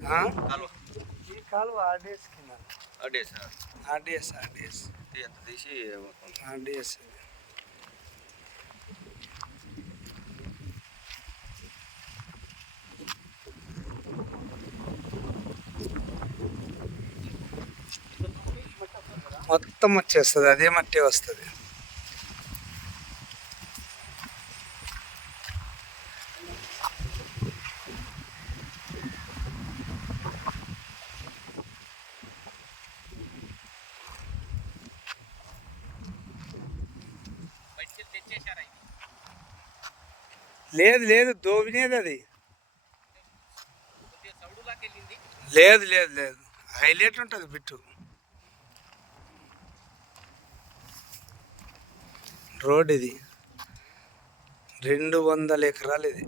ఈ కాలువ ఆర్డిఎస్ కింద ఆర్డిఎస్ ఆర్డిఎస్ ఎంత తీసి మొత్తం? ఆర్డిఎస్ మొత్తం వచ్చేస్తుంది అదే మట్టి వస్తుంది. లేదు లేదు దోవినేది అది. లేదు లేదు లేదు. హైలైట్ ఉంటుంది బిట్టు. రోడ్ ఇది. రెండు వందల ఎకరాలు ఇది.